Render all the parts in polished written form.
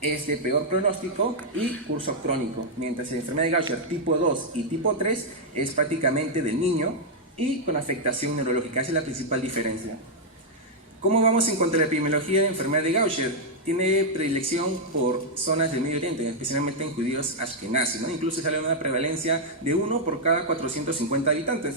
es de peor pronóstico y curso crónico, mientras la enfermedad de Gaucher tipo 2 y tipo 3 es prácticamente del niño y con afectación neurológica. Esa es la principal diferencia. ¿Cómo vamos en cuanto a la epidemiología de enfermedad de Gaucher? Tiene predilección por zonas del Medio Oriente, especialmente en judíos ashkenazis, ¿no? Incluso sale una prevalencia de 1 por cada 450 habitantes.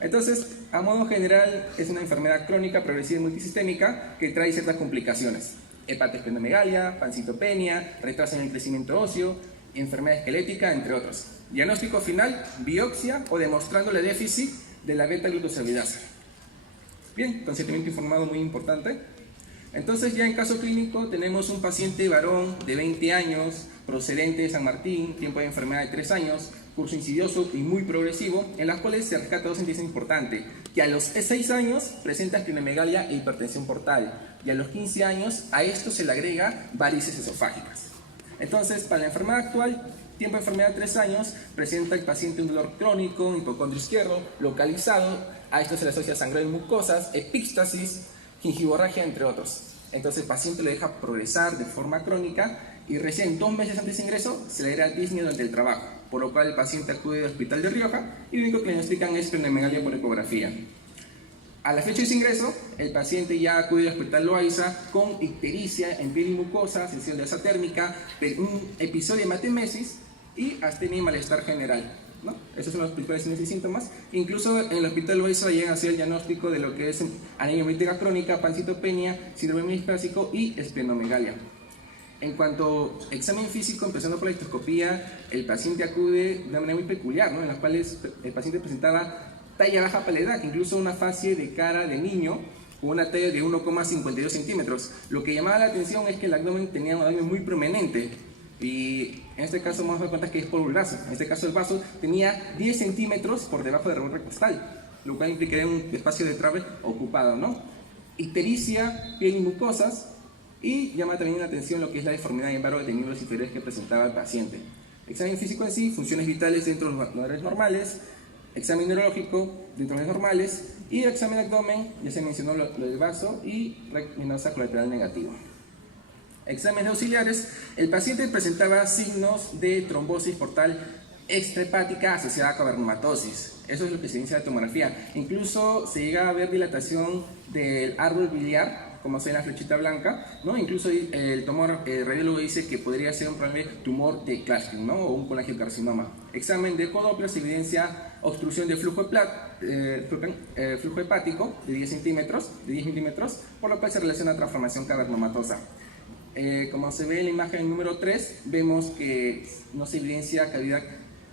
Entonces, a modo general, es una enfermedad crónica, progresiva y multisistémica que trae ciertas complicaciones. Hepatosplenomegalia, pancitopenia, retraso en el crecimiento óseo, enfermedad esquelética, entre otros. Diagnóstico final, biopsia o demostrándole déficit de la beta-glucosaminasa. Bien, consentimiento informado muy importante. Entonces ya en caso clínico tenemos un paciente varón de 20 años, procedente de San Martín, tiempo de enfermedad de 3 años, curso insidioso y muy progresivo, en las cuales se rescata dos síntomas importantes, que a los 6 años presenta esplenomegalia e hipertensión portal, y a los 15 años a esto se le agrega varices esofágicas. Entonces, para la enfermedad actual, tiempo de enfermedad de 3 años, presenta el paciente un dolor crónico, hipocondrio izquierdo, localizado, a esto se le asocia sangrado en mucosas, epíxtasis, gingivorragia, entre otros. Entonces el paciente lo deja progresar de forma crónica y recién 2 meses antes de ingreso se le da disnea durante el trabajo, por lo cual el paciente acude al hospital de Rioja y lo único que le diagnostican es esplenomegalia por ecografía. A la fecha de su ingreso, el paciente ya acude al hospital Loaiza con ictericia en piel y mucosa, sensación de asa térmica, un episodio de hematemesis y astenia y malestar general, ¿no? Esos son los principales signos y síntomas. Incluso en el hospital Loaiza llegan a hacer el diagnóstico de lo que es anemia hemolítica crónica, pancitopenia, síndrome hemisplásico y esplenomegalia. En cuanto a examen físico, empezando por la histoscopía, el paciente acude de una manera muy peculiar, ¿no? En la cual el paciente presentaba talla baja para la edad, incluso una fase de cara de niño con una talla de 1,52 centímetros. Lo que llamaba la atención es que el abdomen tenía un abdomen muy prominente y en este caso vamos a dar cuenta que es por el vaso. En este caso el vaso tenía 10 centímetros por debajo del rebordo recostal, lo cual implicaría un espacio de trave ocupado, ¿no? Ictericia, piel y mucosas, y llama también la atención lo que es la deformidad en embargo de miembros inferiores que presentaba el paciente. Examen físico en sí, funciones vitales dentro de los valores normales, examen neurológico dentro de los normales y el examen de abdomen, ya se mencionó lo del vaso y venosa colateral negativo. Exámenes auxiliares, el paciente presentaba signos de trombosis portal extrahepática asociada a cavernomatosis. Eso es lo que se inicia la tomografía. Incluso se llega a ver dilatación del árbol biliar, como se ve en la flechita blanca, ¿no? Incluso el radiólogo dice que podría ser un probable tumor de Klatskin, ¿no? O un colangiocarcinoma. Examen de ecodoppler se evidencia obstrucción de flujo hepático de 10 milímetros, por lo cual se relaciona a transformación cavernomatosa. Como se ve en la imagen número 3, vemos que no se evidencia cavidad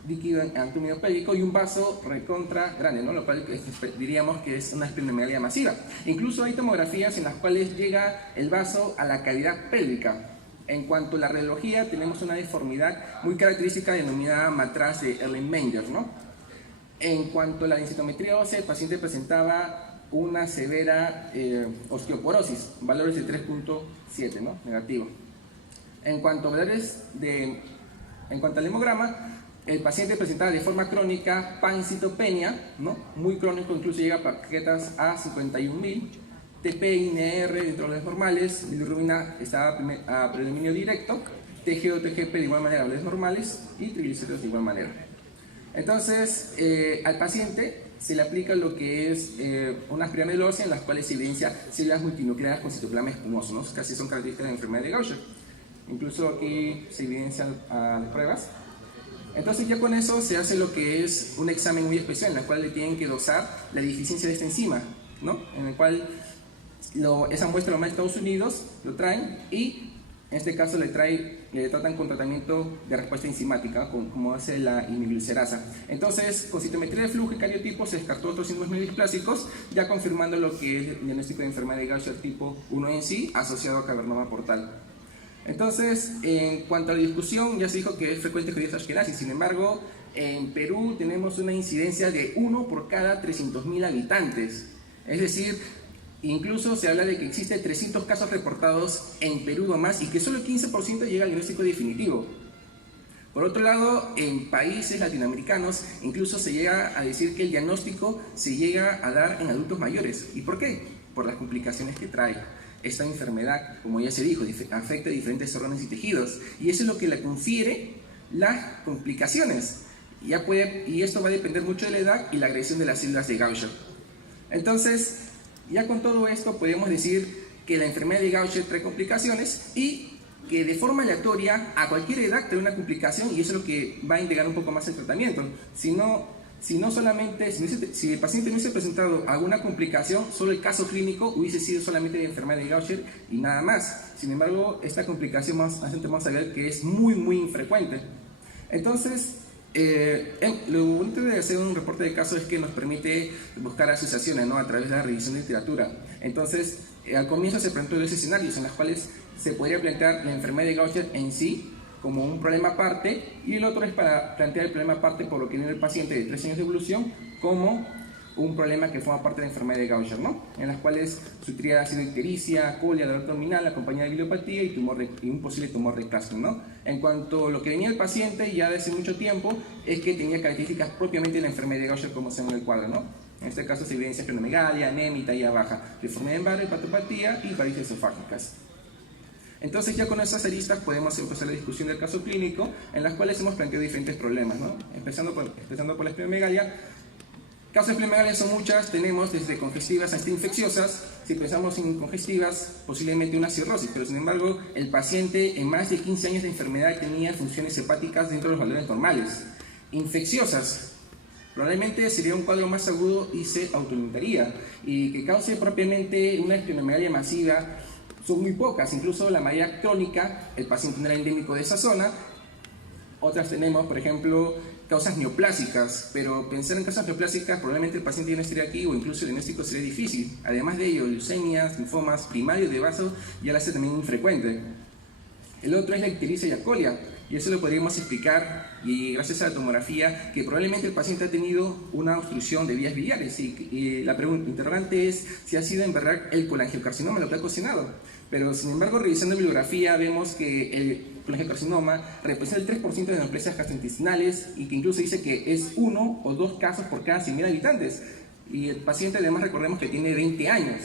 líquida en anatomo pélvico y un vaso recontra grande, ¿no? Lo cual diríamos que es una esplenomegalia masiva. Incluso hay tomografías en las cuales llega el vaso a la cavidad pélvica. En cuanto a la radiología, tenemos una deformidad muy característica denominada matraz de Erlenmenger, ¿no? En cuanto a la densitometría ósea, el paciente presentaba una severa osteoporosis, valores de 3.7, ¿no? Negativo. En cuanto al hemograma, el paciente presentaba de forma crónica pancitopenia, ¿no? Muy crónico, incluso llega a plaquetas a 51.000, TP, INR dentro de los normales, bilirrubina estaba a predominio directo, TGO, TGP de igual manera, valores normales y triglicéridos de igual manera. Entonces, al paciente se le aplica lo que es unas pirámides óseas en las cuales se evidencia células multinucleadas con citoplasma espumoso, ¿no? Casi son características de la enfermedad de Gaucher. Incluso aquí se evidencian las pruebas. Entonces ya con eso se hace lo que es un examen muy especial en el cual le tienen que dosar la deficiencia de esta enzima, ¿no? En el cual esa muestra lo mandan a Estados Unidos, lo traen y en este caso le tratan con tratamiento de respuesta enzimática, como hace la imiglicerasa. Entonces, con citometría de flujo y cariotipo se descartó otros síndromes displásicos, ya confirmando lo que es el diagnóstico de enfermedad de Gaucher tipo 1 en sí, asociado a cavernoma portal. Entonces, en cuanto a la discusión, ya se dijo que es frecuente judíos ashkenazis. Sin embargo, en Perú tenemos una incidencia de 1 por cada 300.000 habitantes. Es decir, incluso se habla de que existen 300 casos reportados en Perú o más y que solo el 15% llega al diagnóstico definitivo. Por otro lado, en países latinoamericanos incluso se llega a decir que el diagnóstico se llega a dar en adultos mayores. ¿Y por qué? Por las complicaciones que trae. esta enfermedad, como ya se dijo, afecta a diferentes órganos y tejidos, y eso es lo que le confiere las complicaciones. Y esto va a depender mucho de la edad y la agresión de las células de Gaucher. Entonces, ya con todo esto podemos decir que la enfermedad de Gaucher trae complicaciones y que de forma aleatoria a cualquier edad trae una complicación, y eso es lo que va a integrar un poco más el tratamiento. Si el paciente no hubiese presentado alguna complicación, solo el caso clínico hubiese sido solamente de enfermedad de Gaucher y nada más. Sin embargo, esta complicación vamos a ver que es muy infrecuente. Entonces, lo bonito de hacer un reporte de caso es que nos permite buscar asociaciones, ¿no?, a través de la revisión de literatura. Entonces, al comienzo se planteó dos escenarios en los cuales se podría plantear la enfermedad de Gaucher en sí como un problema aparte, y el otro es para plantear el problema aparte por lo que viene el paciente de 3 años de evolución como un problema que forma parte de la enfermedad de Gaucher, ¿no?, en las cuales su tríada ha sido ictericia, colia, dolor abdominal, acompañada de biliopatía y un posible tumor de Klatskin, ¿no? En cuanto a lo que venía el paciente ya desde mucho tiempo, es que tenía características propiamente de la enfermedad de Gaucher, como se ve en el cuadro, ¿no? En este caso se evidencia esplenomegalia, anemia, talla baja, deformidad en barrio, hepatopatía y varices esofágicas. Entonces, ya con estas aristas podemos empezar la discusión del caso clínico, en las cuales hemos planteado diferentes problemas, ¿no? Empezando por la esplenomegalia. Casos de esplenomegalia son muchas, tenemos desde congestivas hasta infecciosas. Si pensamos en congestivas, posiblemente una cirrosis, pero sin embargo, el paciente en más de 15 años de enfermedad tenía funciones hepáticas dentro de los valores normales. Infecciosas, probablemente sería un cuadro más agudo y se autolimitaría, y que cause propiamente una esplenomegalia masiva son muy pocas. Incluso la mayoría crónica, el paciente no era endémico de esa zona. Otras tenemos, por ejemplo, causas neoplásicas, pero pensar en causas neoplásicas, probablemente el paciente ya no estaría aquí, o incluso el diagnóstico sería difícil. Además de ello, leucemias, linfomas primarios de vaso ya la hace también infrecuente. El otro es la ictericia y la colia, y eso lo podríamos explicar, y gracias a la tomografía, que probablemente el paciente ha tenido una obstrucción de vías biliares, y la interrogante es si ha sido en verdad el colangiocarcinoma lo que ha ocasionado. Pero sin embargo, revisando la bibliografía, vemos que el colangiocarcinoma representa el 3% de neoplasias gastrointestinales, y que incluso dice que es 1 o 2 casos por cada 100.000 habitantes, y el paciente además recordemos que tiene 20 años.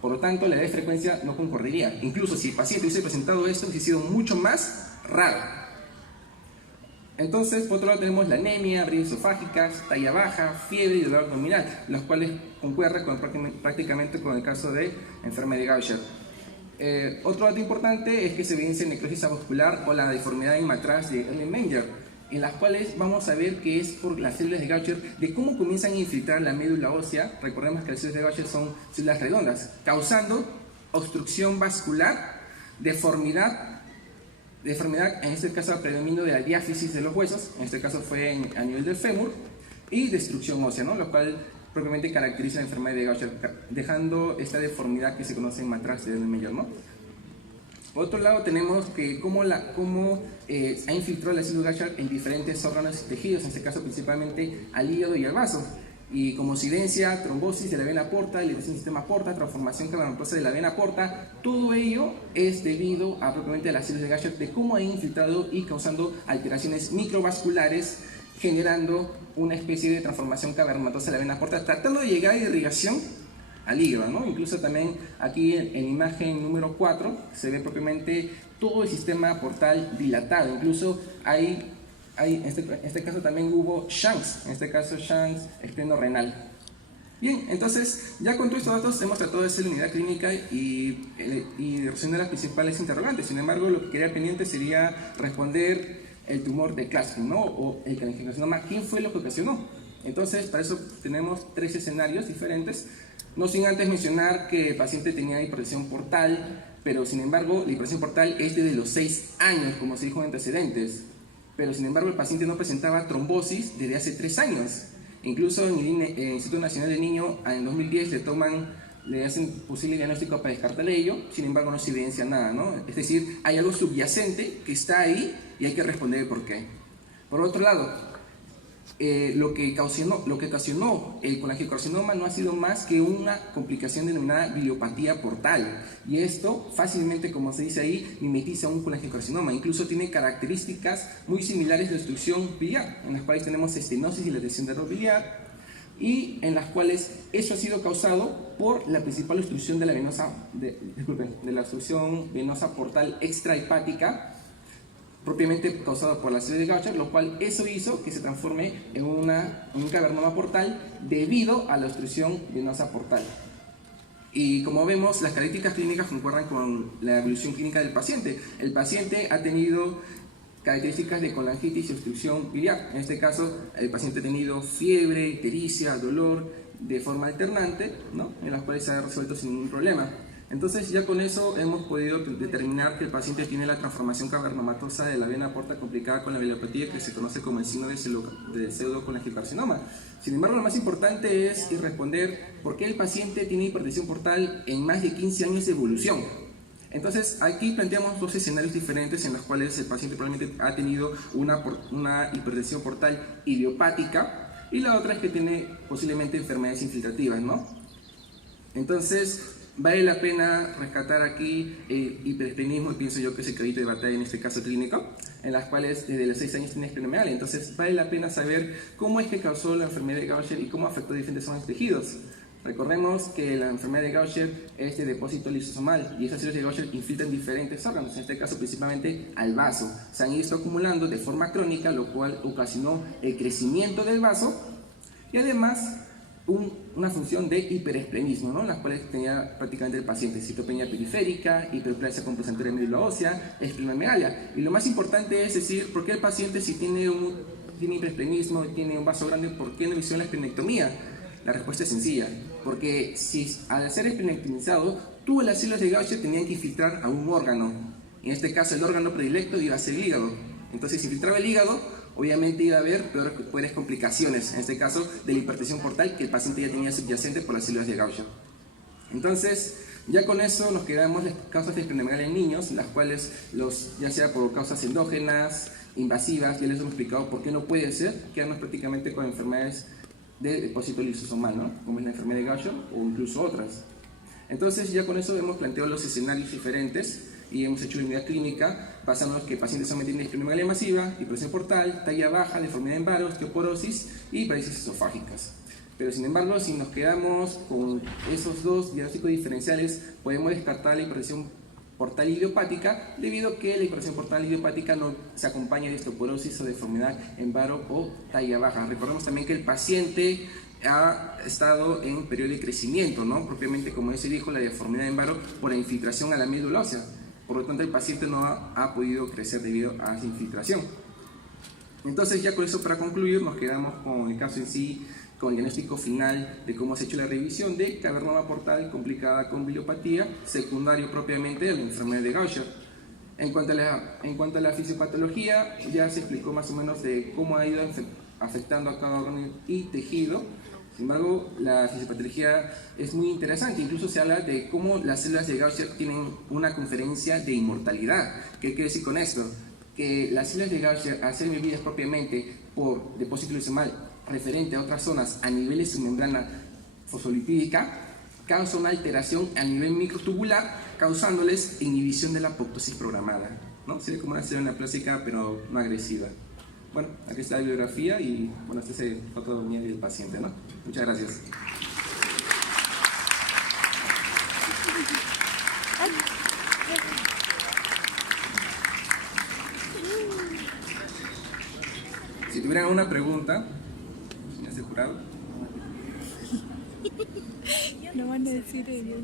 Por lo tanto, la edad de frecuencia no concordaría. Incluso si el paciente hubiese presentado esto, hubiese sido mucho más raro. Entonces, por otro lado, tenemos la anemia, varices esofágicas, talla baja, fiebre y dolor abdominal, los cuales concuerdan prácticamente con el caso de enfermedad de Gaucher. Otro dato importante es que se evidencia necrosis avascular o la deformidad en matraz de Erlenmenger, en las cuales vamos a ver que es por las células de Gaucher, de cómo comienzan a infiltrar la médula ósea. Recordemos que las células de Gaucher son células redondas, causando obstrucción vascular, deformidad, en este caso predominio de la diáfisis de los huesos, en este caso fue a nivel del fémur, y destrucción ósea, ¿no?, lo cual propiamente caracteriza la enfermedad de Gaucher, dejando esta deformidad que se conoce en matraz de Erlenmenger, ¿no? Por otro lado, tenemos que cómo ha infiltrado la célula Gaucher en diferentes órganos y tejidos, en este caso principalmente al hígado y al vaso. Y como incidencia, trombosis de la vena porta, dilatación del sistema porta, transformación cavernatosa de la vena porta, todo ello es debido a propiamente a las células de Gaucher, de cómo ha infiltrado y causando alteraciones microvasculares, generando una especie de transformación cavernatosa de la vena porta, tratando de llegar a irrigación al hígado, ¿no? Incluso también aquí en imagen número 4 se ve propiamente todo el sistema portal dilatado. Incluso en este caso también hubo Shanks, en este caso Shanks espleno-renal. Bien, entonces ya con todos estos datos hemos tratado de hacer la unidad clínica y resolver las principales interrogantes. Sin embargo, lo que quedaría pendiente sería responder el tumor de Klatskin, ¿no?, o el colangiocarcinoma. ¿Quién fue lo que ocasionó? Entonces, para eso tenemos 3 escenarios diferentes. No sin antes mencionar que el paciente tenía hipertensión portal, pero sin embargo la hipertensión portal es desde los 6 años, como se dijo en antecedentes. Pero sin embargo el paciente no presentaba trombosis desde hace 3 años. Incluso en el Instituto Nacional del Niño en 2010 le hacen posible diagnóstico para descartar ello, sin embargo no se evidencia nada, ¿no? Es decir, hay algo subyacente que está ahí y hay que responder el por qué. Por otro lado, lo que ocasionó el colangiocarcinoma no ha sido más que una complicación denominada biliopatía portal, y esto fácilmente, como se dice ahí, mimetiza un colangiocarcinoma. Incluso tiene características muy similares de obstrucción biliar, en las cuales tenemos estenosis y dilatación de arroz biliar, y en las cuales eso ha sido causado por la principal obstrucción de la obstrucción venosa portal extrahepática, propiamente causado por la célula de Gaucher, lo cual eso hizo que se transforme en un cavernoma portal debido a la obstrucción venosa portal. Y como vemos, las características clínicas concuerdan con la evolución clínica del paciente. El paciente ha tenido características de colangitis y obstrucción biliar. En este caso, el paciente ha tenido fiebre, ictericia, dolor de forma alternante, ¿no?, en las cuales se ha resuelto sin ningún problema. Entonces, ya con eso hemos podido determinar que el paciente tiene la transformación cavernomatosa de la vena porta complicada con la biliopatía, que se conoce como el signo de pseudocolangiocarcinoma. Sin embargo, lo más importante es responder por qué el paciente tiene hipertensión portal en más de 15 años de evolución. Entonces, aquí planteamos dos escenarios diferentes en los cuales el paciente probablemente ha tenido una hipertensión portal idiopática y la otra es que tiene posiblemente enfermedades infiltrativas, ¿no? Entonces, vale la pena rescatar aquí el hiperesplenismo, y pienso yo que es el caballito de batalla en este caso clínico, en las cuales desde los 6 años tiene esplenomegalia. Entonces, vale la pena saber cómo es que causó la enfermedad de Gaucher y cómo afectó diferentes zonas de tejidos. Recordemos que la enfermedad de Gaucher es de depósito lisosomal y esas células de Gaucher infiltran diferentes órganos, en este caso principalmente al vaso. Se han ido acumulando de forma crónica, lo cual ocasionó el crecimiento del vaso y además una función de hiperesplenismo, ¿no?, las cuales tenía prácticamente el paciente: citopenia periférica, hiperplasia compensatoria de médula ósea, esplenomegalia. Y lo más importante es decir, ¿por qué el paciente, si tiene hiperesplenismo y tiene un vaso grande, por qué no hicieron la esplenectomía? La respuesta es sencilla, porque si al ser esplenectomizado, todas las células de Gaucher tenían que infiltrar a un órgano. En este caso, el órgano predilecto iba a ser el hígado. Entonces, si infiltraba el hígado, obviamente iba a haber peores complicaciones, en este caso de la hipertensión portal que el paciente ya tenía subyacente por las células de Gaucher. Entonces, ya con eso nos quedamos las causas de esplenomegalia en niños, las cuales, ya sea por causas endógenas, invasivas, ya les hemos explicado por qué no puede ser, quedarnos prácticamente con enfermedades de depósito lisosomal, ¿no?, como es la enfermedad de Gaucher o incluso otras. Entonces, ya con eso hemos planteado los escenarios diferentes y hemos hecho la unidad clínica basándonos que pacientes solamente tienen esplenomegalia masiva, hipertensión portal, talla baja, deformidad en varo, osteoporosis y parálisis esofágicas. Pero sin embargo, si nos quedamos con esos dos diagnósticos diferenciales, podemos descartar la hipertensión portal idiopática, debido a que la hipertensión portal idiopática no se acompaña de osteoporosis o deformidad en varo o talla baja. Recordemos también que el paciente ha estado en un periodo de crecimiento, ¿no?, propiamente como se dijo, la deformidad en varo por la infiltración a la médula ósea. Por lo tanto, el paciente no ha podido crecer debido a esa infiltración. Entonces, ya con eso, para concluir, nos quedamos con el caso en sí, con el diagnóstico final de cómo se ha hecho la revisión de cavernoma portal complicada con biliopatía, secundario propiamente de la enfermedad de Gaucher. En cuanto a la fisiopatología, ya se explicó más o menos de cómo ha ido afectando a cada órgano y tejido. Sin embargo, la fisiopatología es muy interesante. Incluso se habla de cómo las células de Gaucher tienen una conferencia de inmortalidad. ¿Qué quiere decir con esto? Que las células de Gaucher, al ser bebidas propiamente por depósito lisosomal referente a otras zonas a nivel de su membrana fosfolipídica, causa una alteración a nivel microtubular, causándoles inhibición de la apoptosis programada, ¿no? Sería como una célula neoplásica, pero no agresiva. Bueno, aquí está la bibliografía y bueno, esta es la fotonomía del paciente, ¿no? Muchas gracias. Si tuvieran una pregunta, señores del jurado. No van a decir ellos.